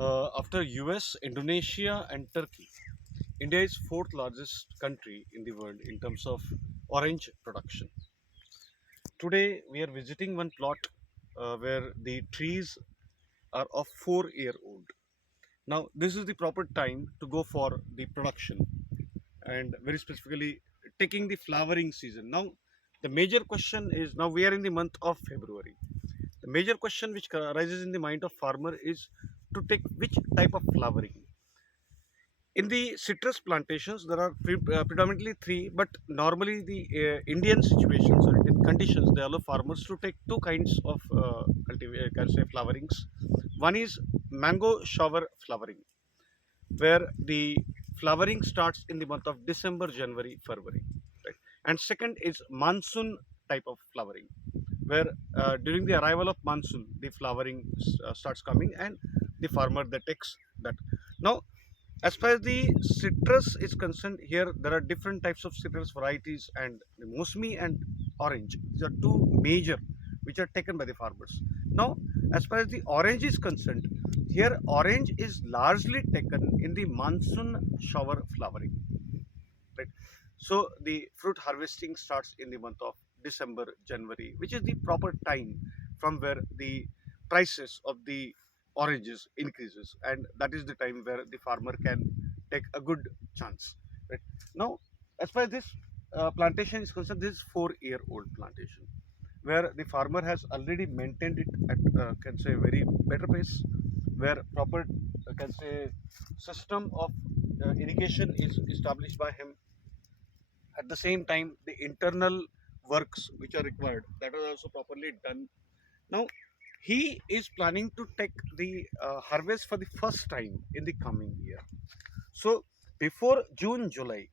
After US, Indonesia, and Turkey, India is fourth largest country in the world in terms of orange production. Today, we are visiting one plot where the trees are of 4-year old. Now, this is the proper time to go for the production and very specifically taking the flowering season. Now, the major question is now we are in the month of February. The major question which arises in the mind of farmer is to take which type of flowering. In the citrus plantations, there are predominantly three, but normally the Indian situations or Indian conditions, they allow farmers to take two kinds of can say flowerings. One is mango shower flowering, where the flowering starts in the month of December, January, February. Right? And second is monsoon type of flowering, where during the arrival of monsoon, the flowering starts coming and the farmer that takes that. Now, as far as the citrus is concerned, here there are different types of citrus varieties, and the Mosmi and orange. These are two major which are taken by the farmers. Now, as far as the orange is concerned, here orange is largely taken in the monsoon shower flowering. Right. So the fruit harvesting starts in the month of December, January, which is the proper time from where the prices of the oranges increases, and that is the time where the farmer can take a good chance. Right. Now, as far as this plantation is concerned, this is 4-year old plantation where the farmer has already maintained it at can say very better pace, where proper can say system of irrigation is established by him. At the same time, the internal works which are required, that are also properly done. Now, he is planning to take the harvest for the first time in the coming year. So, before June, July,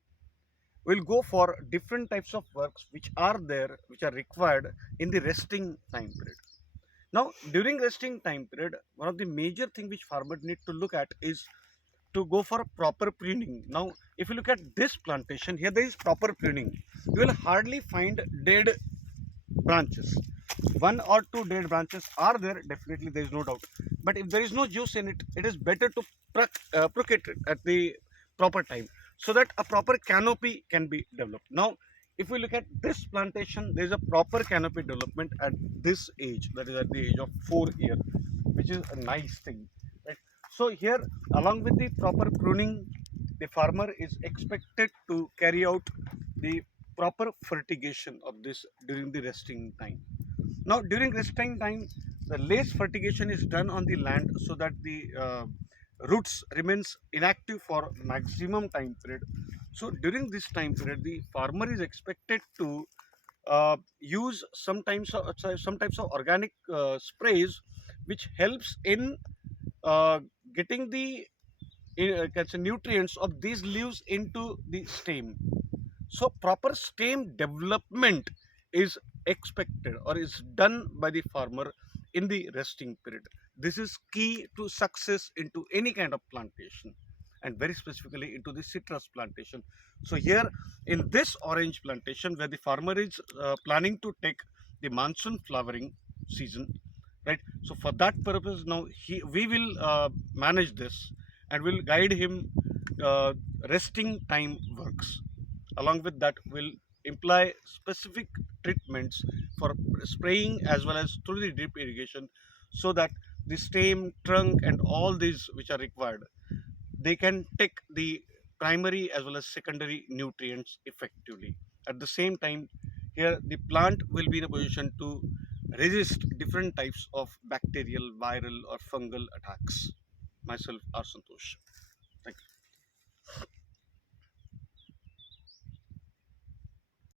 we'll go for different types of works which are there, which are required in the resting time period. Now, during resting time period, one of the major thing which farmers need to look at is to go for a proper pruning. Now, if you look at this plantation, here there is proper pruning. You will hardly find dead branches. One or two dead branches are there, definitely there is no doubt. But if there is no juice in it, it is better to pluck it at the proper time so that a proper canopy can be developed. Now, if we look at this plantation, there is a proper canopy development at this age, that is at the age of 4 years, which is a nice thing. Right? So here, along with the proper pruning, the farmer is expected to carry out the proper fertigation of this during the resting time. Now, during resting time, the less fertigation is done on the land so that the roots remains inactive for maximum time period. So, during this time period, the farmer is expected to use some types of organic sprays, which helps in getting the nutrients of these leaves into the stem. So proper stem development is expected or is done by the farmer in the resting period. This is key to success into any kind of plantation, and very specifically into the citrus plantation. So here in this orange plantation, where the farmer is planning to take the monsoon flowering season, right? So for that purpose, now we will manage this and will guide him resting time works. Along with that, will imply specific treatments for spraying as well as through the drip irrigation, so that the stem, trunk, and all these which are required, they can take the primary as well as secondary nutrients effectively. At the same time, here the plant will be in a position to resist different types of bacterial, viral, or fungal attacks. Myself, R. Santosh. Thank you.